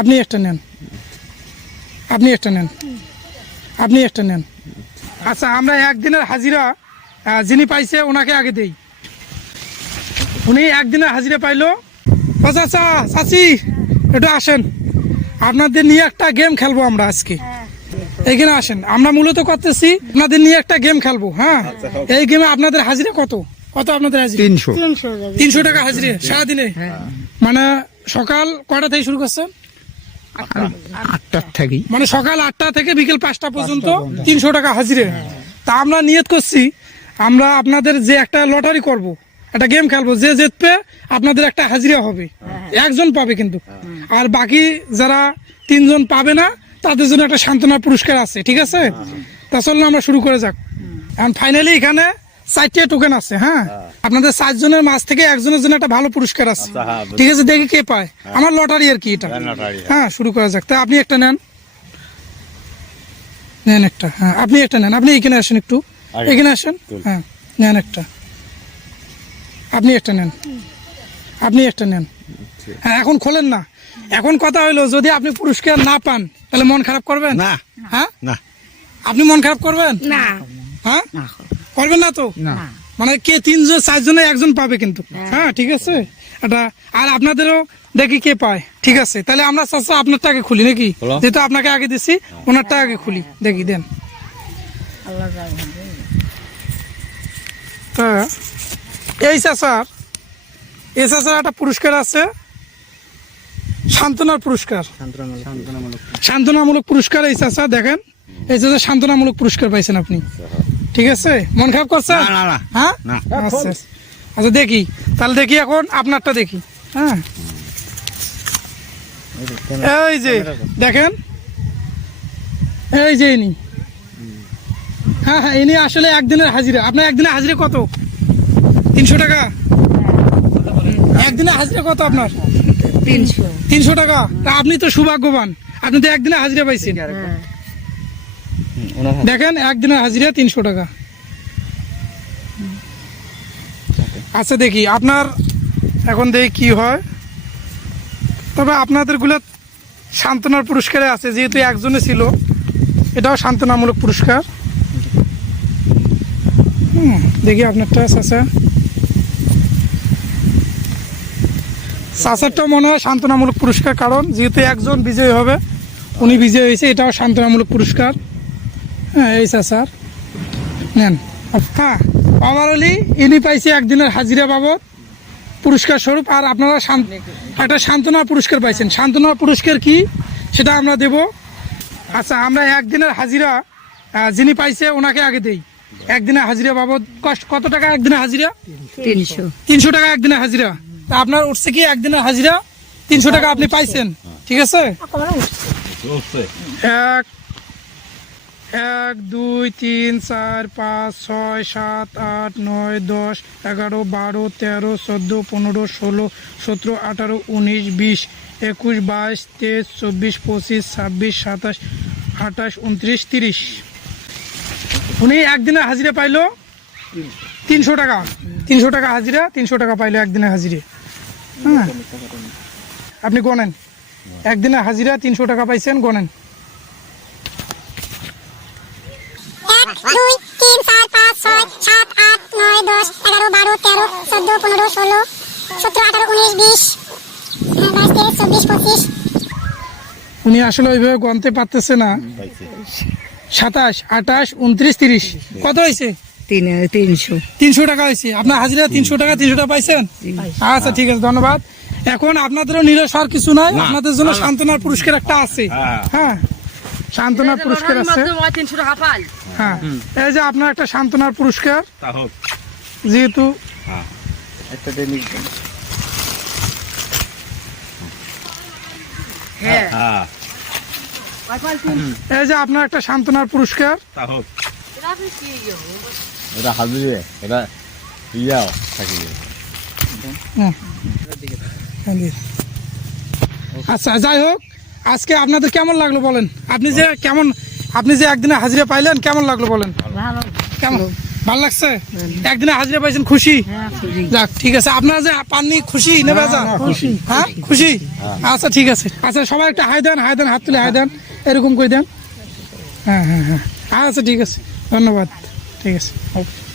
আপনি একটা নেন। আপনি একটা নেন। আপনি একটা নেন। আচ্ছা আমরা একদিনের হাজিরা যিনি পাইছে ওনাকে আগে দেই। উনি একদিনের হাজিরা পাইলো। ও চাচা চাচি একটু আসেন। আপনাদের নিয়ে একটা গেম খেলব আমরা আজকে। এইখানে আসেন। আমরা মূলত করতেছি আপনাদের নিয়ে একটা গেম খেলব হ্যাঁ? এই গেমে আপনাদের হাজিরা কত? কত আপনাদের হাজিরা? তিনশো। তিনশো টাকা হাজিরে সারাদিনে? মানে সকাল কয়টা থেকে শুরু করছেন? আটটার থাকি মানে সকাল আটটা থেকে বিকেল পাঁচটা পর্যন্ত তিনশো টাকা হাজিরে। তা আমরা নিয়ত করছি আমরা আপনাদের যে একটা লটারি করব একটা গেম খেলব যে জিতবে আপনাদের একটা হাজিরা হবে। একজন পাবে কিন্তু। আর বাকি যারা তিনজন পাবে না তাদের জন্য একটা সান্ত্বনা পুরস্কার আছে ঠিক আছে? তা চলুন আমরা শুরু করে যাক। এখন ফাইনালি এখানে চারটে টোকেন আছে হ্যাঁ? আপনাদের চারজনের মাঝ থেকে একজনের জন্য একটা ভালো পুরস্কার আছে। আচ্ছা, হ্যাঁ, ঠিক আছে দেখি কে পায়। আমার লটারি আর কি এটা। হ্যাঁ, হ্যাঁ। শুরু করা যাক। তা আপনি একটা নেন। নেন একটা হ্যাঁ আপনি একটা নেন। আপনি এখানে আসেন একটু। এখানে আসেন। হ্যাঁ নেন একটা। আপনি একটা নেন। আপনি একটা নেন। হ্যাঁ এখন খোলেন না। এখন কথা হইল যদি আপনি পুরস্কার না পান তাহলে মন খারাপ করবেন? না। হ্যাঁ? না। আপনি মন খারাপ করবেন? না। হ্যাঁ? করবেন না তো? না। মানে কে তিনজন চারজনে একজন পাবে কিন্তু। হ্যাঁ। ঠিক আছে? এটা আর আপনাদেরও দেখি কে পায়। ঠিক আছে? তাহলে আমরা চাচা আপনারটা আগে খুলি নাকি? যেহেতু আপনাকে আগে দিছি ওনারটা আগে খুলি। দেখি দেন। আল্লাহ তা এই চাচার এই চাচার একটা পুরস্কার আছে। সান্ত্বনার পুরস্কার। সান্ত্বনামূলক পুরস্কার। এই চাচা দেখেন। এই চাচা সান্ত্বনামূলক পুরস্কার পাইছেন আপনি। ঠিক আছে? মন খারাপ করছেন না, না, না। হ্যাঁ? না। আচ্ছা আচ্ছা। দেখি। তাহলে দেখি এখন আপনারটা দেখি। হ্যাঁ? এই যে দেখেন। এই যে ইনি। হ্যাঁ হ্যাঁ ইনি আসলে একদিনের হাজিরা। আপনার একদিনের হাজিরা কত? তিনশো টাকা? একদিনের হাজিরা কত আপনার? তিনশো। তিনশো টাকা? তা আপনি তো সৌভাগ্যবান। আপনি তো একদিনে হাজিরা পাইছেন। হ্যাঁ। দেখেন একদিনের হাজিরা তিনশো টাকা। আচ্ছা দেখি আপনার এখন দেখি কি হয়। তবে আপনাদেরগুলো সান্ত্বনার পুরস্কারে আছে যেহেতু একজনে ছিল এটাও সান্ত্বনামূলক পুরস্কার। হুম, দেখি আপনারটা চাচা। চাচারটাও মনে হয় সান্ত্বনামূলক পুরস্কার কারণ যেহেতু একজন বিজয়ী হবে উনি বিজয়ী হয়েছে এটাও সান্ত্বনামূলক পুরস্কার। হ্যাঁ এই স্যার। নেন। হ্যাঁ ওভারঅলি ইনি পাইছে একদিনের হাজিরা বাবদ পুরস্কার স্বরূপ। আর আপনারা একটা সান্ত্বনা পুরস্কার পাইছেন। সান্ত্বনা পুরস্কার কি? সেটা আমরা দেব। আচ্ছা আমরা একদিনের হাজিরা যিনি পাইছে ওনাকে আগে দেই। একদিনের হাজিরা বাবদ কষ্ট কত টাকা একদিনের হাজিরা? তিনশো। তিনশো টাকা একদিনের হাজিরা। তা আপনার উঠছে কি একদিনের হাজিরা? তিনশো টাকা আপনি পাইছেন। ঠিক আছে? এক এক, দুই, তিন, চার, পাঁচ, ছয়, সাত, আট, নয়, দশ, এগারো, বারো, তেরো, চোদ্দ, পনেরো, ষোলো, সতেরো, আঠারো, উনিশ, বিশ, একুশ, বাইশ, তেইশ, চব্বিশ, পঁচিশ, ছাব্বিশ, সাতাশ, আঠাশ, উনত্রিশ, তিরিশ। উনি একদিনে হাজিরা পাইলো তিনশো টাকা। তিনশো টাকা হাজিরা, তিনশো টাকা পাইলো একদিনে হাজিরে। হ্যাঁ। আপনি গনেন। একদিনে হাজিরা তিনশো টাকা পাইছেন, গনেন এক দুই তিন চার পাঁচ ছয় সাত আট নয় দশ এগারো বারো তেরো চোদ্দ পনেরো ষোলো সতেরো আঠারো উনিশ বিশ হ্যাঁ, বাইশ তেইশ চব্বিশ পঁচিশ। উনি আসলে ওইভাবে গনতে পারতেছে না। সাতাশ আঠাশ উনত্রিশ তিরিশ। কত হয়েছে? তিনশো। তিনশো টাকা হয়েছে। আপনার হাজিরা তিনশো টাকা তিনশো টাকা পাইছেন? আচ্ছা ঠিক আছে ধন্যবাদ। এখন আপনাদেরও নিরাশ হওয়ার কিছু নাই। আপনাদের জন্য সান্ত্বনার পুরস্কার একটা আছে। হ্যাঁ। হ্যাঁ। সান্ত্বনার পুরস্কার আছে। তিনশো টাকা পাই হ্যাঁ। এই যে আপনার একটা সান্ত্বনার পুরস্কার। তা হোক। যেহেতু হ্যাঁ। হ্যাঁ। এই যে আপনার একটা সান্ত্বনার পুরস্কার। এটা হাজিরে এটা ইয়াও থাকি। আচ্ছা যাই হোক আজকে আপনাদের কেমন লাগল বলেন? আপনি যে কেমন আপনি যে একদিনে হাজিরা পাইলেন কেমন লাগল বলেন? ভালো। কেমন? ভালো লাগছে? একদিনে হাজিরা পাইছেন খুশি? হ্যাঁ যাক ঠিক আছে। আপনারা যে পাননি খুশি নেবে বেজা খুশি। হ্যাঁ খুশি? আচ্ছা ঠিক আছে। আচ্ছা সবাই একটা হাই দেন হাই দেন হাত তুলে হাই দেন এরকম করে দেন। হ্যাঁ হ্যাঁ হ্যাঁ। আচ্ছা ঠিক আছে। ধন্যবাদ। ঠিক আছে ওকে।